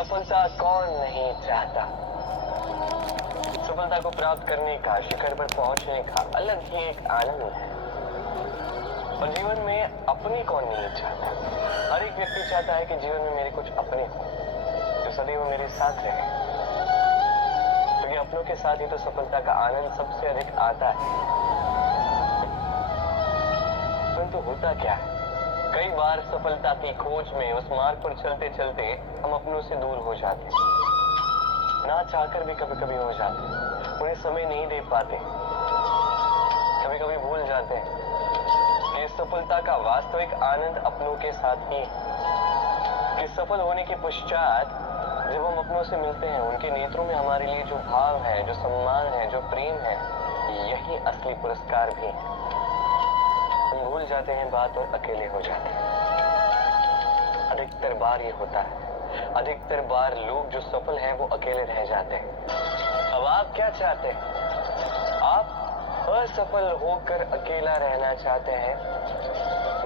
सफलता कौन नहीं चाहता। सफलता को प्राप्त करने का, शिखर पर पहुंचने का अलग ही एक आनंद है। और जीवन में अपने कौन नहीं चाहता। हर एक व्यक्ति चाहता है कि जीवन में मेरे कुछ अपने हो जो सदैव मेरे साथ रहे, क्योंकि अपनों के साथ ही तो सफलता का आनंद सबसे अधिक आता है। परंतु होता क्या है, कई बार सफलता की खोज में उस मार्ग पर चलते चलते हम अपनों से दूर हो जाते हैं। ना चाहकर भी कभी कभी हो जाते हैं, उन्हें समय नहीं दे पाते, कभी कभी भूल जाते हैं कि सफलता का वास्तविक आनंद अपनों के साथ ही, कि सफल होने के पश्चात जब हम अपनों से मिलते हैं, उनके नेत्रों में हमारे लिए जो भाव है, जो सम्मान है, जो प्रेम है, यही असली पुरस्कार भी है। हम भूल जाते हैं बात और अकेले हो जाते हैं। अधिकतर बार ये होता है। अधिकतर बार लोग जो सफल हैं वो अकेले रह जाते हैं। अब आप क्या चाहते हैं? आप असफल होकर अकेला रहना चाहते हैं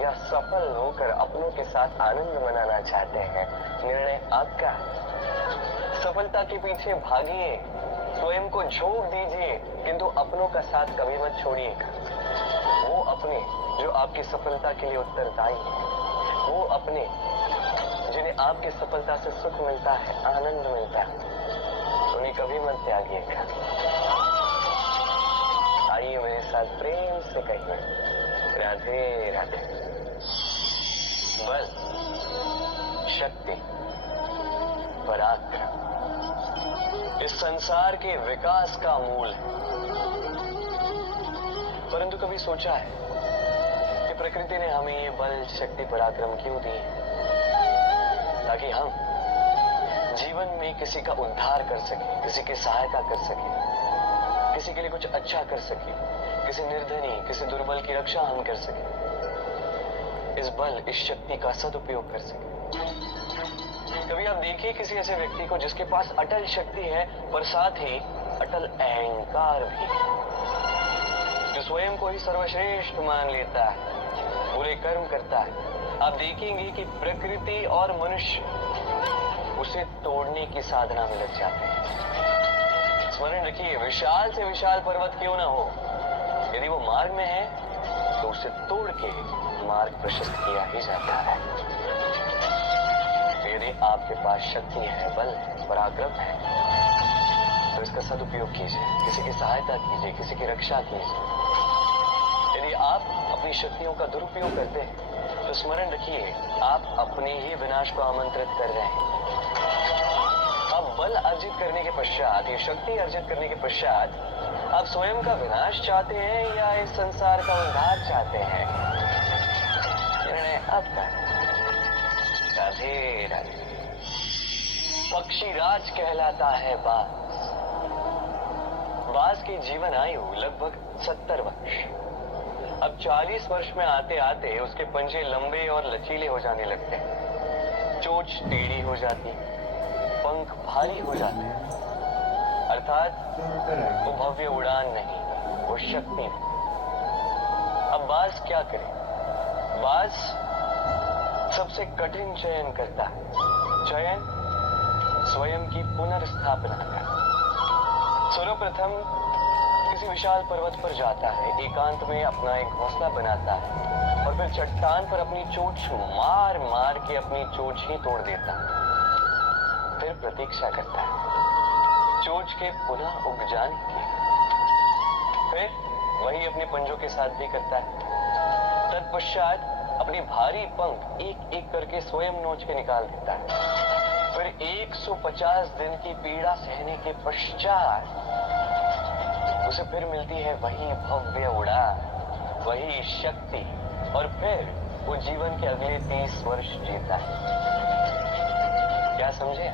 या सफल होकर अपनों के साथ आनंद मनाना चाहते हैं? निर्णय आपका है। सफलता के पीछे भागिए, स्वयं को झोंक दीजिए, किंतु अपनों का साथ कभी मत छोड़िएगा। वो अपने जो आपकी सफलता के लिए उत्तरदायी है, वो अपने जिन्हें आपकी सफलता से सुख मिलता है, आनंद मिलता है, उन्हें कभी मत त्यागिएगा। आइए मेरे साथ प्रेम से कहिए, राधे राधे। बल, शक्ति, पराक्रम इस संसार के विकास का मूल है। परंतु कभी सोचा है कि प्रकृति ने हमें ये बल, शक्ति, पराक्रम क्यों दी है? ताकि हम जीवन में किसी का उद्धार कर सके, किसी की सहायता कर सके, किसी के लिए कुछ अच्छा कर सके, किसी निर्धनी, किसी दुर्बल की रक्षा हम कर सके, इस बल, इस शक्ति का सदुपयोग कर सके। कभी आप देखिए किसी ऐसे व्यक्ति को जिसके पास अटल शक्ति है पर साथ ही अटल अहंकार भी, जो स्वयं को ही सर्वश्रेष्ठ मान लेता है, बुरे कर्म करता है। आप देखेंगे कि प्रकृति और मनुष्य उसे तोड़ने की साधना में लग जाते हैं। स्मरण रखिए, विशाल से विशाल पर्वत क्यों ना हो, यदि वो मार्ग में है तो उसे तोड़ के मार्ग प्रशस्त किया ही जाता है। तो यदि आपके पास शक्ति है, बल, पराक्रम है, तो इसका सदुपयोग कीजिए, किसी की सहायता कीजिए, किसी की रक्षा कीजिए। यदि आप अपनी शक्तियों का दुरुपयोग करते हैं तो स्मरण रखिए, आप अपने ही विनाश को आमंत्रित कर रहे हैं। अब बल अर्जित करने के पश्चात, ये शक्ति अर्जित करने के पश्चात आप स्वयं का विनाश चाहते हैं या इस संसार का उद्धार चाहते हैं? निर्णय आपका। राधे राधे। पक्षी राज कहलाता है बाज। बाज की जीवन आयु लगभग 70 वर्ष। अब 40 वर्ष में आते आते उसके पंजे लंबे और लचीले हो जाने लगते हैं, चोंच टेढ़ी हो जाती, पंख भारी हो जाते हैं, अर्थात वो भव्य उड़ान नहीं, वो शक्ति नहीं। अब बाज क्या करे? बाज सबसे कठिन चयन करता है, चयन स्वयं की पुनर्स्थापना का। सर्वप्रथम किसी विशाल पर्वत पर जाता है, एकांत में अपना एक घोंसला बनाता है और फिर चट्टान पर अपनी चोंच मार मार के अपनी चोंच ही तोड़ देता है। फिर प्रतीक्षा करता है चोंच के पुनः उग जाने की। फिर वही अपने पंजों के साथ भी करता है। तत्पश्चात अपनी भारी पंख एक एक करके स्वयं नोच के निकाल देता है। फिर 150 दिन की पीड़ा सहने के पश्चात उसे फिर मिलती है वही भव्य उड़ान, वही शक्ति, और फिर वो जीवन के अगले 30 वर्ष जीता है। क्या समझे?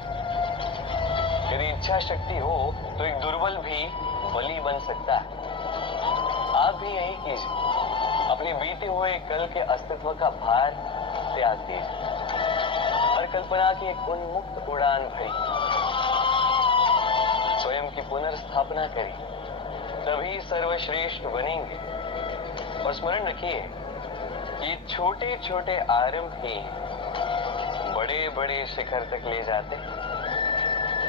यदि इच्छा शक्ति हो तो एक दुर्बल भी बली बन सकता है। आप भी यही कीजिए, अपने बीते हुए कल के अस्तित्व का भार त्याग दीजिए और कल्पना की एक उन्मुक्त उड़ान भरी, स्वयं की पुनर्स्थापना करिए, तभी सर्वश्रेष्ठ बनेंगे। और स्मरण रखिए, ये छोटे छोटे आरंभ ही बड़े बड़े शिखर तक ले जाते।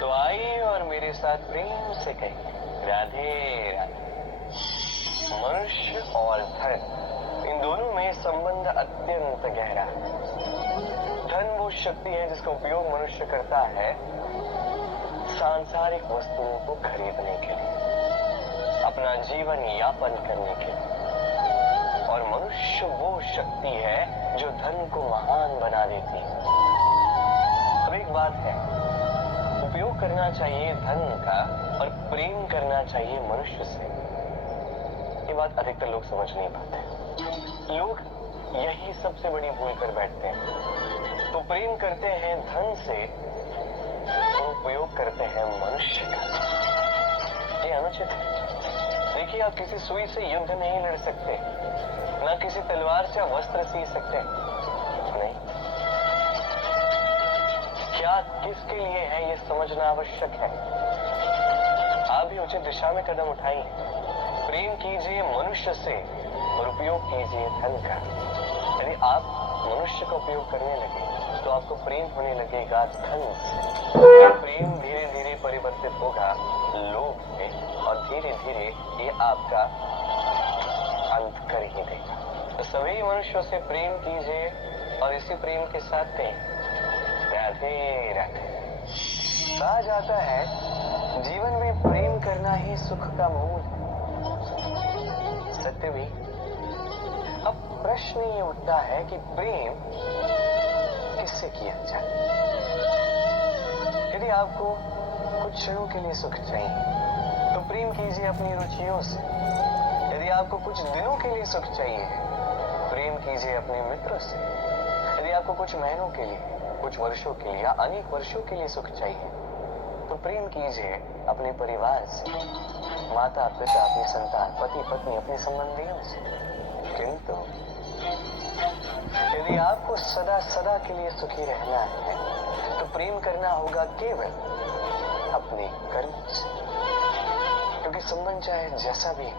तो आइए और मेरे साथ प्रेम से कहिए राधे राधे। मनुष्य और धन, इन दोनों में संबंध अत्यंत गहरा है। धन वो शक्ति है जिसका उपयोग मनुष्य करता है सांसारिक वस्तुओं को खरीदने के लिए, अपना जीवन यापन करने के लिए। और मनुष्य वो शक्ति है जो धन को महान बना देती है। अब एक बात है, उपयोग करना चाहिए धन का और प्रेम करना चाहिए मनुष्य से। ये बात अधिकतर लोग समझ नहीं पाते। लोग यही सबसे बड़ी भूल कर बैठते हैं। तो प्रेम करते हैं धन से, तो उपयोग करते हैं मनुष्य का। ये अनुचित है। देखिए, आप किसी सुई से युद्ध नहीं लड़ सकते, ना किसी तलवार से वस्त्र सी सकते नहीं। क्या किसके लिए है ये समझना आवश्यक है। आप भी उचित दिशा में कदम उठाइए। प्रेम कीजिए मनुष्य से और उपयोग कीजिए धन का। यदि आप मनुष्य का उपयोग करने लगे तो आपको प्रेम होने लगेगा धन से। प्रेम धीरे धीरे परिवर्तित होगा लोभ में और धीरे धीरे ये आपका अंत कर ही देगा। तो सभी मनुष्यों से प्रेम कीजिए और इसी प्रेम के साथ कहिए राधे राधे। कहा जाता है जीवन में प्रेम करना ही सुख का मूल है। सत्य भी। अब प्रश्न ये उठता है कि प्रेम किससे किया जाए। यदि आपको कुछ क्षणों के लिए सुख चाहिए तो प्रेम कीजिए अपनी रुचियों से। यदि आपको कुछ दिनों के लिए सुख चाहिए प्रेम कीजिए अपने मित्रों से। यदि आपको कुछ महीनों के लिए, कुछ वर्षों के लिए या अनेक वर्षों के लिए सुख चाहिए तो प्रेम कीजिए अपने परिवार से, माता पिता, अपनी संतान, पति पत्नी, अपने संबंधियों से। किंतु यदि आपको सदा सदा के लिए सुखी रहना है तो प्रेम करना होगा केवल अपने कर्म से। क्योंकि संबंध चाहे जैसा भी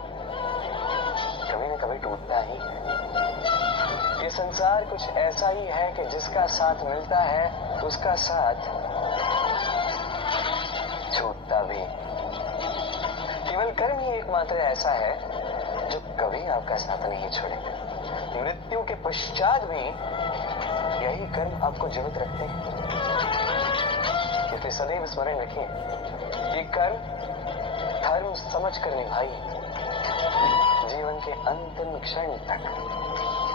कभी न कभी टूटता ही है। ये संसार कुछ ऐसा ही है कि जिसका साथ मिलता है उसका साथ छूटता भी। केवल कर्म ही एकमात्र ऐसा है जो कभी आपका साथ नहीं छोड़ेगा। मृत्यु के पश्चात भी यही कर्म आपको जीवित रखते हैं। इसलिए सदैव स्मरण रखिए, ये कर्म धर्म समझ कर निभाइए। जीवन के अंतिम क्षण तक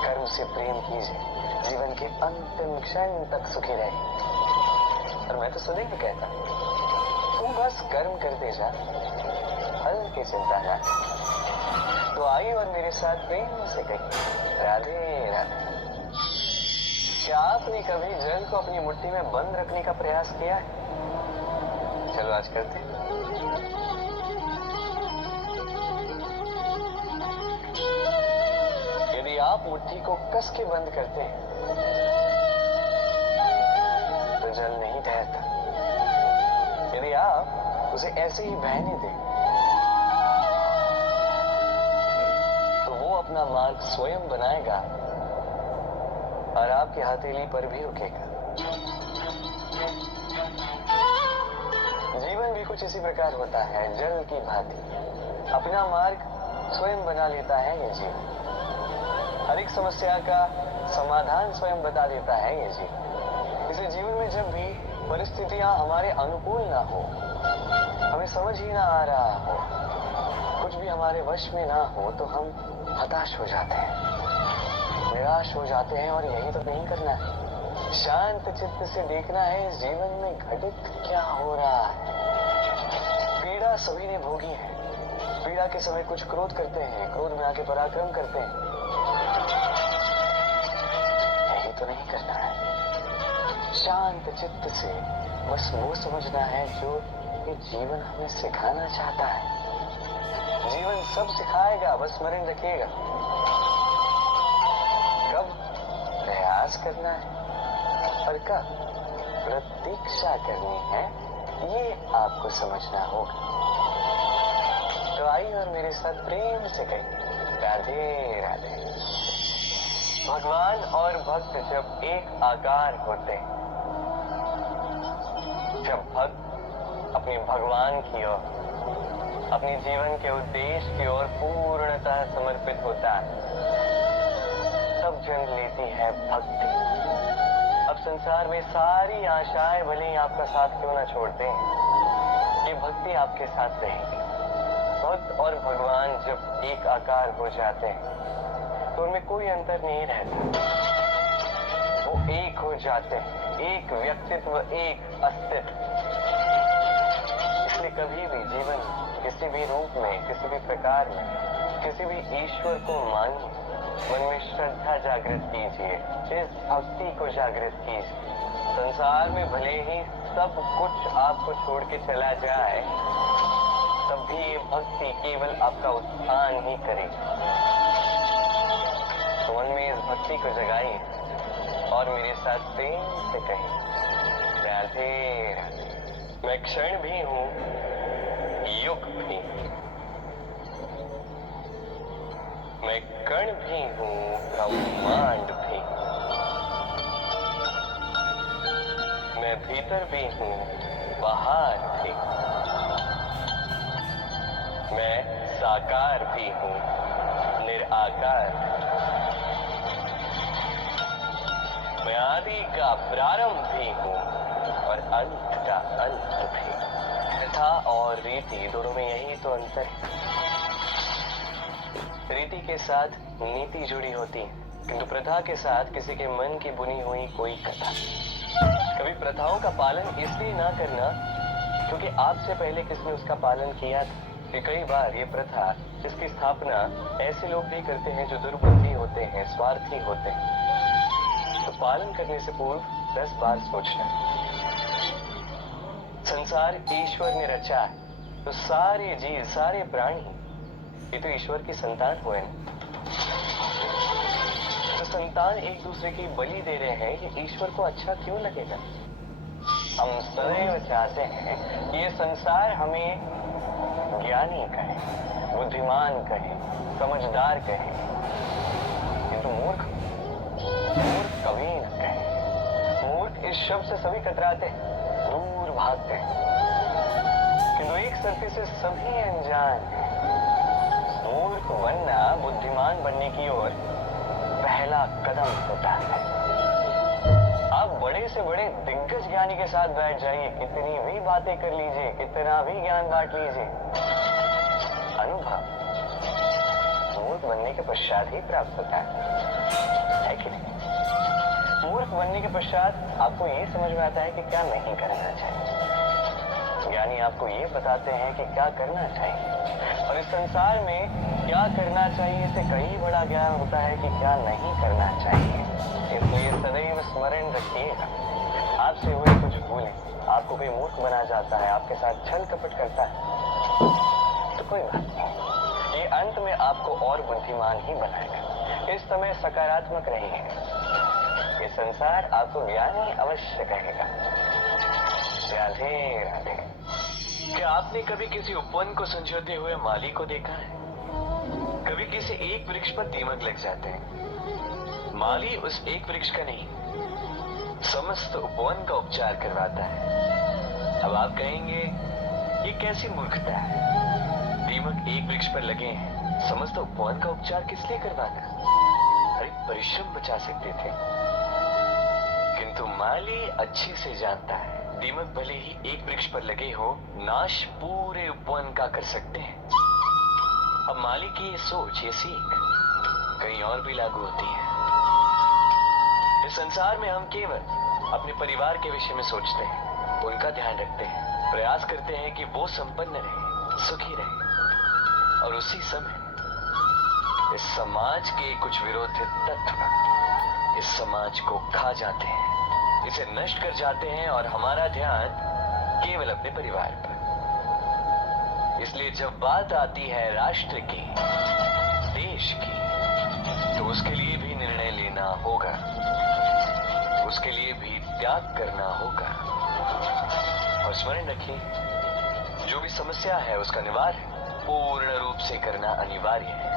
कर्म से प्रेम कीजिए। जीवन के अंतिम क्षण तक सुखी रहिए। और मैं तो सदैव कहता हूं, तू बस कर्म करते जा, फल की चिंता ना। तो आइए और मेरे साथ प्रेम से कहिए राधे राधे। क्या आपने कभी जल को अपनी मुट्ठी में बंद रखने का प्रयास किया है? चलो आज करते हैं। यदि आप मुट्ठी को कस के बंद करते हैं तो जल नहीं तैरता। यदि आप उसे ऐसे ही बहने दें तो वो अपना मार्ग स्वयं बनाएगा और आपकी हथेली पर भी रुकेगा। जीवन भी कुछ इसी प्रकार होता है, जल की भांति अपना मार्ग स्वयं बना लेता है ये जीवन। हर एक समस्या का समाधान स्वयं बता देता है ये जीवन। इसे जीवन में जब भी परिस्थितियां हमारे अनुकूल ना हो, हमें समझ ही ना आ रहा हो, कुछ भी हमारे वश में ना हो तो हम हताश हो जाते हैं, निराश हो जाते हैं। और यही तो नहीं करना है। शांत चित्त से देखना है इस जीवन में घटित क्या हो रहा है। पीड़ा सभी ने भोगी है। पीड़ा के समय कुछ क्रोध करते हैं, क्रोध में आके पराक्रम करते हैं। यही तो नहीं करना है। शांत चित्त से बस वो समझना है जो ये जीवन हमें सिखाना चाहता है। जीवन सब सिखाएगा, बस स्मरण रखिएगा। कब प्रयास करना है और कब प्रतीक्षा करनी है, ये आपको समझना होगा। तो आइए और मेरे साथ प्रेम से कहिए राधे राधे। भगवान और भक्त जब एक आकार होते हैं जब भक्त अपने भगवान की ओर, अपने जीवन के उद्देश्य की ओर पूर्णतः समर्पित होता है, तब जन्म लेती है भक्ति। अब संसार में सारी आशाएं भले ही आपका साथ क्यों ना छोड़ते हैं, ये भक्ति आपके साथ रहेगी। भक्त और भगवान जब एक आकार हो जाते हैं तो उनमें कोई अंतर नहीं रहता, वो एक हो जाते हैं, एक व्यक्तित्व, एक अस्तित्व। इसलिए कभी भी जीवन किसी भी रूप में, किसी भी प्रकार में, किसी भी ईश्वर को मानिए, मन में श्रद्धा जागृत कीजिए, इस भक्ति को जागृत कीजिए। संसार में भले ही सब कुछ आपको छोड़ के चला जाए, तब भी ये भक्ति केवल आपका उत्थान ही करेगी। तो मन में इस भक्ति को जगाइए और मेरे साथ प्रेम से कहिए, राधे राधे। मैं क्षण भी हूं, युग भी, मैं कण भी हूं, ब्रह्मांड भी, मैं भीतर भी हूं, बाहर भी, मैं साकार भी हूं, निराकार, मैं आदि का प्रारंभ भी हूं और अंत का अंत भी। प्रथा और रीति दोनों में यही तो अंतर है। रीति के साथ नीति जुड़ी होती है, किंतु प्रथा के साथ किसी के मन की बुनी हुई कोई कथा। कभी प्रथाओं का पालन इसलिए ना करना क्योंकि आपसे पहले किसने उसका पालन किया था, कि कई बार ये प्रथा, इसकी स्थापना ऐसे लोग भी करते हैं जो दुर्बुद्धि होते हैं, स्वार्थी होते हैं। तो पालन करने से पूर्व 10 बार सोचना। संसार ईश्वर ने रचा है, तो सारे जीव, सारे प्राणी ये तो ईश्वर की संतान हुए ना। तो संतान एक दूसरे की बलि दे रहे हैं, ये ईश्वर को अच्छा क्यों लगेगा? हम सदैव चाहते हैं कि ये संसार हमें ज्ञानी कहे, बुद्धिमान कहे, समझदार कहे, किंतु मूर्ख कभी न कहे। मूर्ख इस शब्द से सभी कतराते हैं, दूर भागते हैं, किंतु एक सरफे से सभी अनजान हैं। मूर्ख बनना बुद्धिमान बनने की ओर पहला कदम होता है। आप बड़े से बड़े दिग्गज ज्ञानी के साथ बैठ जाइए, कितनी भी बातें कर लीजिए, कितना भी ज्ञान बांट लीजिए, अनुभव मूर्ख बनने के पश्चात ही प्राप्त होता है कि नहीं? मूर्ख बनने के पश्चात आपको ये समझ में आता है कि क्या नहीं करना चाहिए। ज्ञानी आपको ये बताते हैं कि क्या करना चाहिए, और इस संसार में क्या करना चाहिए से कई बड़ा ज्ञान होता है कि क्या नहीं करना चाहिए। इसलिए सदैव स्मरण रखिएगा, आपसे हुए कुछ भूलें आपको कोई मूर्ख बना जाता है, आपके साथ छल कपट करता है, तो कोई बात नहीं, ये अंत में आपको और बुद्धिमान ही बनाएगा। इस समय सकारात्मक रहिएगा, ये संसार आपको ज्ञानी अवश्य कहेगा। राधे राधे। क्या आपने कभी किसी उपवन को संजोते हुए माली को देखा है? कभी किसी एक वृक्ष पर दीमक लग जाते हैं, माली उस एक वृक्ष का नहीं, समस्त उपवन का उपचार करवाता है। अब आप कहेंगे ये कैसी मूर्खता है, दीमक एक वृक्ष पर लगे हैं, समस्त उपवन का उपचार किस लिए करवाना? अरे परिश्रम बचा सकते थे। किंतु माली अच्छे से जानता है, दीमक भले ही एक वृक्ष पर लगे हो, नाश पूरे उपवन का कर सकते हैं। अब माली की ये सोच, ये सीख कहीं और भी लागू होती है। इस संसार में हम केवल अपने परिवार के विषय में सोचते हैं, उनका ध्यान रखते हैं, प्रयास करते हैं कि वो संपन्न रहे, सुखी रहे, और उसी समय इस समाज के कुछ विरोधी तत्व इस समाज को खा जाते हैं, इसे नष्ट कर जाते हैं, और हमारा ध्यान केवल अपने परिवार पर। इसलिए जब बात आती है राष्ट्र की, देश की, तो उसके लिए भी निर्णय लेना होगा, उसके लिए भी त्याग करना होगा। और स्मरण रखिए, जो भी समस्या है उसका निवारण पूर्ण रूप से करना अनिवार्य है।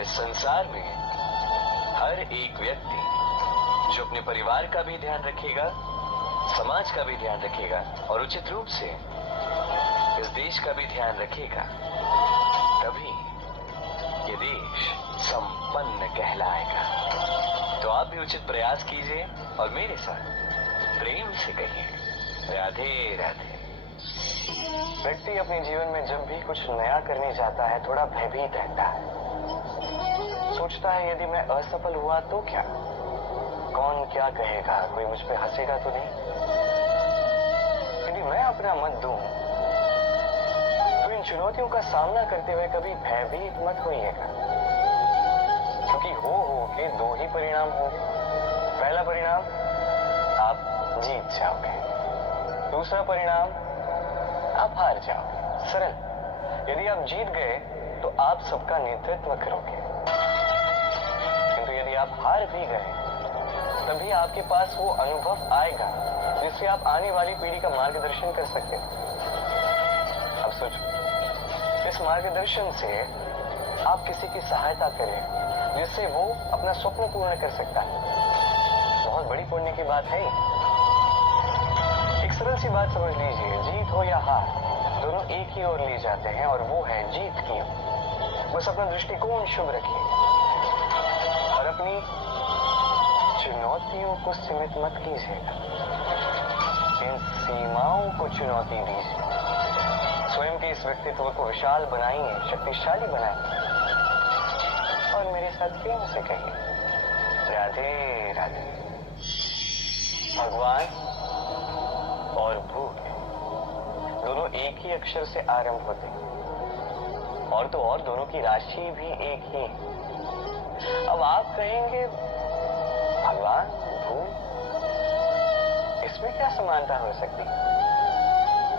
इस संसार में हर एक व्यक्ति जो अपने परिवार का भी ध्यान रखेगा, समाज का भी ध्यान रखेगा और उचित रूप से इस देश का भी ध्यान रखेगा, तभी ये देश संपन्न कहलाएगा। तो आप भी उचित प्रयास कीजिए और मेरे साथ प्रेम से कहिए राधे राधे। व्यक्ति अपने जीवन में जब भी कुछ नया करने जाता है थोड़ा भयभीत रहता है। सोचता है यदि मैं असफल हुआ तो क्या, कौन क्या कहेगा, कोई मुझ पे हंसेगा तो नहीं। यदि मैं अपना मत दूं तो इन चुनौतियों का सामना करते हुए कभी भयभीत मत होइएगा, क्योंकि हो के दो ही परिणाम होंगे। पहला परिणाम, आप जीत जाओगे। दूसरा परिणाम, आप हार जाओगे। सरल। यदि आप जीत गए तो आप सबका नेतृत्व करोगे, किंतु यदि आप हार भी गए तभी आपके पास वो अनुभव आएगा जिससे आप आने वाली पीढ़ी का मार्गदर्शन कर सकते हैं। अब सोचो, इस मार्गदर्शन से आप किसी की सहायता करें जिससे वो अपना स्वप्न पूर्ण कर सकता है। बहुत बड़ी पुण्य की बात है। एक सरल सी बात समझ लीजिए, जीत हो या हार दोनों एक ही ओर ले जाते हैं और वो है जीत की ओर। बस अपना दृष्टिकोण शुभ रखिए और अपनी चुनौतियों को सीमित मत कीजिएगा, इन सीमाओं को चुनौती दीजिए। स्वयं के इस व्यक्तित्व को विशाल बनाइए, शक्तिशाली बनाइए और मेरे साथ प्रेम से कहिए राधे राधे। भगवान और भूल दोनों एक ही अक्षर से आरंभ होते हैं और तो और दोनों की राशि भी एक ही। अब आप कहेंगे भगवान भूल, इसमें क्या समानता हो सकती है?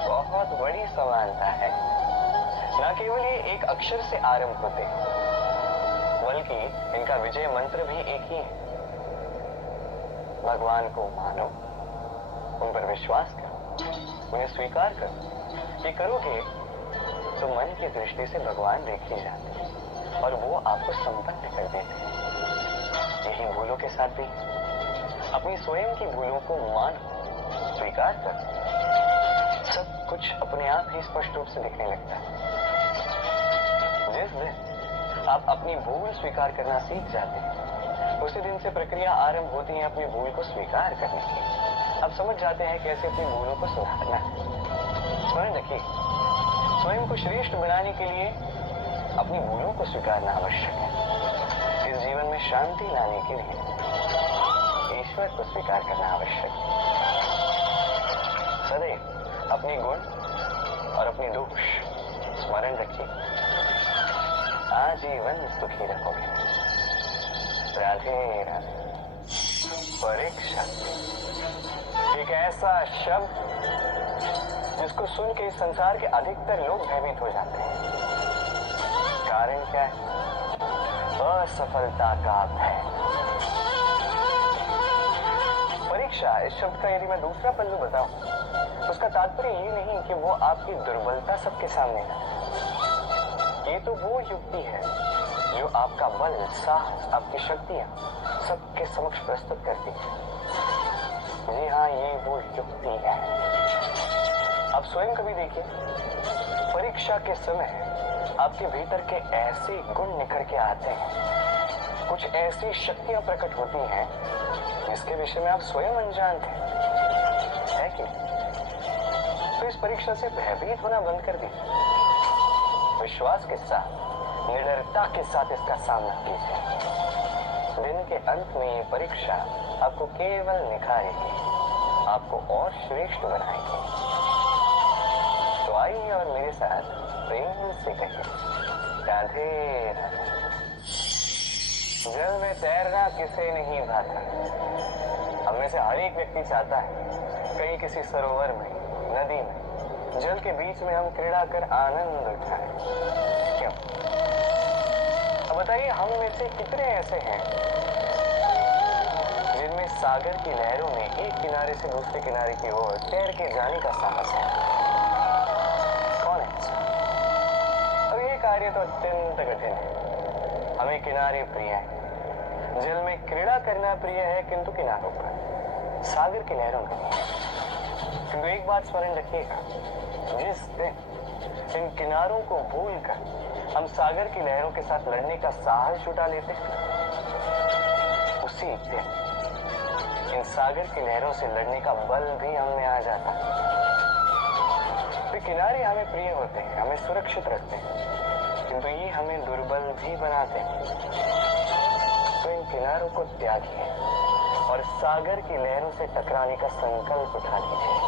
बहुत बड़ी समानता है। न केवल ये एक अक्षर से आरंभ होते हैं बल्कि इनका विजय मंत्र भी एक ही है। भगवान को मानो, उन पर विश्वास करो, उन्हें स्वीकार करो। ये करोगे तो मन की दृष्टि से भगवान देखे जाते हैं और वो आपको संपन्न कर देते हैं। यही भूलों के साथ भी अपनी स्वयं की भूलों को मानो, स्वीकार करो, सब कुछ अपने आप ही स्पष्ट रूप से दिखने लगता है। जिस दिन आप अपनी भूल स्वीकार करना सीख जाते हैं उसी दिन से प्रक्रिया आरंभ होती है अपनी भूल को स्वीकार करने की। आप समझ जाते हैं कैसे अपनी भूलों को सुधारना है। स्मरण रखिए, स्वयं को श्रेष्ठ बनाने के लिए अपनी भूलों को स्वीकारना आवश्यक है। इस जीवन में शांति लाने के लिए ईश्वर को स्वीकार करना आवश्यक है। सदैव अपने गुण और अपने दोष स्मरण रखिए, आजीवन सुखी रहोगे। राधे राधे। परीक्षा एक ऐसा शब्द जिसको सुन के इस संसार के अधिकतर लोग भयभीत हो जाते हैं। कारण क्या है? असफलता का भय। परीक्षा इस शब्द का यदि मैं दूसरा पहलू बताऊं, उसका तात्पर्य ये नहीं कि वो आपकी दुर्बलता सबके सामने है। ये तो वो युक्ति है जो आपका बल, साहस, आपकी शक्तियां सबके समक्ष प्रस्तुत करती है। जी हाँ, ये वो युक्ति है। आप स्वयं कभी देखिए, परीक्षा के समय आपके भीतर के ऐसे गुण निखर के आते हैं, कुछ ऐसी शक्तियां प्रकट होती हैं जिसके विषय में आप स्वयं अनजान थे, है कि? तो इस परीक्षा से भयभीत होना बंद कर दीजिए। विश्वास के साथ, निडरता के साथ इसका सामना कीजिए। दिन के अंत में ये परीक्षा आपको केवल निखारेगी, आपको और श्रेष्ठ बनाएगी। तो आइए और मेरे साथ प्रेम से कहिए राधे राधे। जल में तैरना किसे नहीं भाता। हम में से हर एक व्यक्ति चाहता है कहीं किसी सरोवर में, नदी में, जल के बीच में हम क्रीड़ा कर आनंद उठाएं। क्यों? अब बताइए, हम में से कितने ऐसे हैं जिनमें सागर की लहरों में एक किनारे से दूसरे किनारे की ओर तैर के जाने का साहस है? कौन है ऐसा? अब ये कार्य तो अत्यंत कठिन है। हमें किनारे प्रिय है, जल में क्रीड़ा करना प्रिय है, किंतु किनारों पर, सागर की लहरों में। किंतु एक बात स्मरण रखिएगा, जिस दिन इन किनारों को भूलकर हम सागर की लहरों के साथ लड़ने का साहस जुटा लेते हैं, उसी दिन इन सागर की लहरों से लड़ने का बल भी हम में आ जाता है। तो किनारे हमें प्रिय होते हैं, हमें सुरक्षित रखते हैं, किंतु ये हमें दुर्बल भी बनाते हैं। तो इन किनारों को त्यागिए और सागर की लहरों से टकराने का संकल्प उठा लीजिए।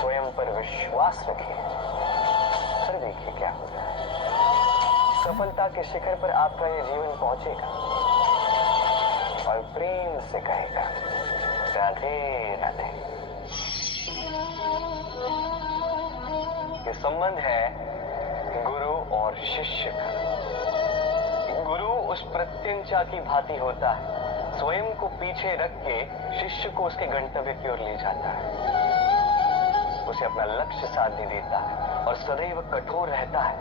स्वयं पर विश्वास रखिए, फिर देखिए क्या होता है। सफलता के शिखर पर आपका यह जीवन पहुंचेगा और प्रेम से कहेगा, राधे राधे। ये संबंध है गुरु और शिष्य का। गुरु उस प्रत्यंचा की भांति होता है, स्वयं को पीछे रख के शिष्य को उसके गंतव्य की ओर ले जाता है, उसे अपना लक्ष्य साधने देता है और सदैव कठोर रहता है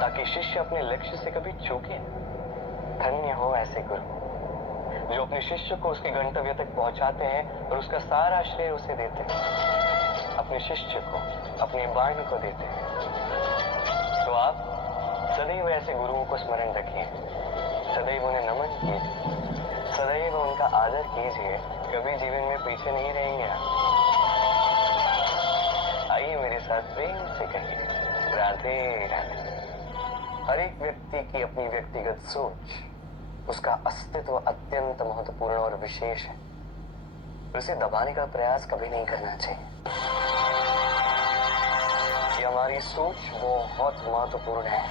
ताकि शिष्य अपने लक्ष्य से कभी चूके। धन्य हो ऐसे गुरु जो अपने शिष्य को उसके गंतव्य तक पहुंचाते हैं और उसका सारा श्रेय उसे देते हैं, अपने शिष्य को, अपने बाण को देते हैं। तो आप सदैव ऐसे गुरुओं को स्मरण रखिए, सदैव उन्हें नमन कीजिए, सदैव उनका आदर कीजिए, कभी जीवन में पीछे नहीं रहेंगे आप। आइए मेरे साथ प्रेम से कहिए, राधे राधे। हर एक व्यक्ति की अपनी व्यक्तिगत सोच, उसका अस्तित्व अत्यंत महत्वपूर्ण और विशेष है, उसे दबाने का प्रयास कभी नहीं करना चाहिए। ये हमारी सोच बहुत महत्वपूर्ण है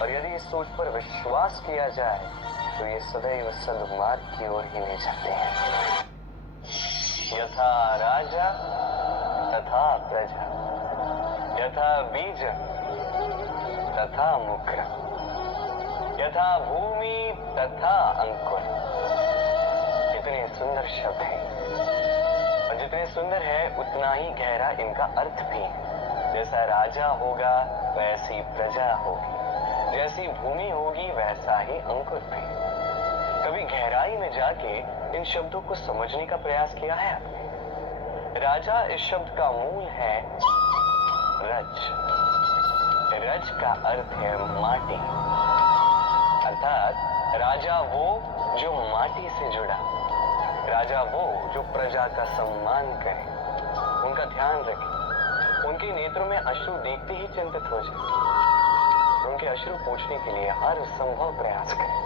और यदि इस सोच पर विश्वास किया जाए तो ये सदैव सद्मार्ग की ओर ही ले जाते हैं। यथा राजा तथा प्रजा, यथा बीज तथा मुक्र, यथा भूमि तथा अंकुर। इतने सुंदर शब्द हैं और जितने सुंदर है उतना ही गहरा इनका अर्थ भी है। जैसा राजा होगा वैसी प्रजा होगी, जैसी भूमि होगी वैसा ही अंकुर भी। कभी गहराई में जाके इन शब्दों को समझने का प्रयास किया है आपने? राजा इस शब्द का मूल है रज। रज का अर्थ है माटी, अर्थात राजा वो जो माटी से जुड़ा, राजा वो जो प्रजा का सम्मान करे, उनका ध्यान रखे, उनके नेत्रों में अश्रु देखते ही चिंतित हो जाए, उनके अश्रु पोंछने के लिए हर संभव प्रयास करें,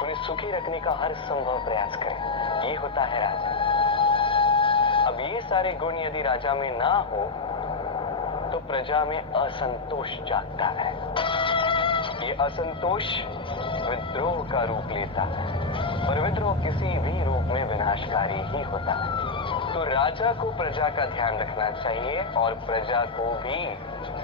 उन्हें सुखी रखने का हर संभव प्रयास करें। ये होता है राजा। अब ये सारे गुण यदि राजा में ना हो तो प्रजा में असंतोष जागता है। ये असंतोष विद्रोह का रूप लेता है और विद्रोह किसी भी रूप में विनाशकारी ही होता है। तो राजा को प्रजा का ध्यान रखना चाहिए और प्रजा को भी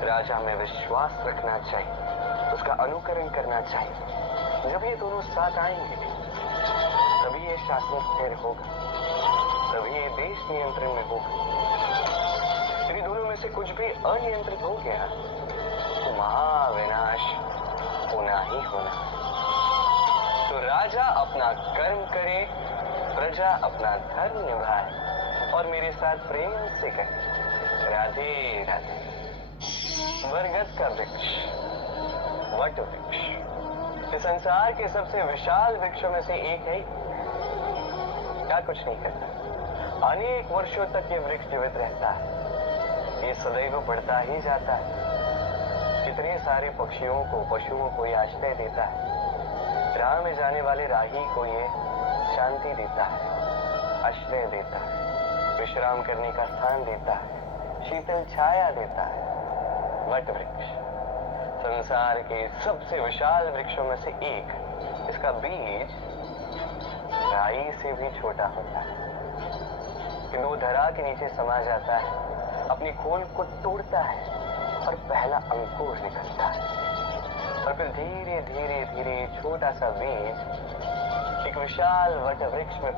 राजा में विश्वास रखना चाहिए, उसका अनुकरण करना चाहिए। जब ये दोनों साथ आएंगे तभी ये शासन स्थिर होगा, तभी ये देश नियंत्रण में होगा। यदि दोनों में से कुछ भी अनियंत्रित हो गया तो महाविनाश होना ही होना। तो राजा अपना कर्म करे, प्रजा अपना धर्म निभाए और मेरे साथ प्रेम से कहे, राधे राधे। बरगद का वृक्ष, वट वृक्ष, इस संसार के सबसे विशाल वृक्षों में से एक है। क्या कुछ नहीं करता, अनेक वर्षों तक ये वृक्ष जीवित रहता है, ये सदैव बढ़ता ही जाता है। कितने सारे पक्षियों को, पशुओं को ये आश्रय देता है, राह में जाने वाले राही को ये शांति देता है, आश्रय देता है, विश्राम करने का स्थान देता है, शीतल छाया देता है। वट वृक्ष संसार के सबसे विशाल वृक्षों में से एक। इसका बीज राई से भी छोटा होता है, किंतु वो धरा के नीचे समा जाता है, अपनी खोल को तोड़ता है और पहला अंकुर निकलता है और फिर धीरे धीरे धीरे छोटा सा बीज एक विशाल वट वृक्ष में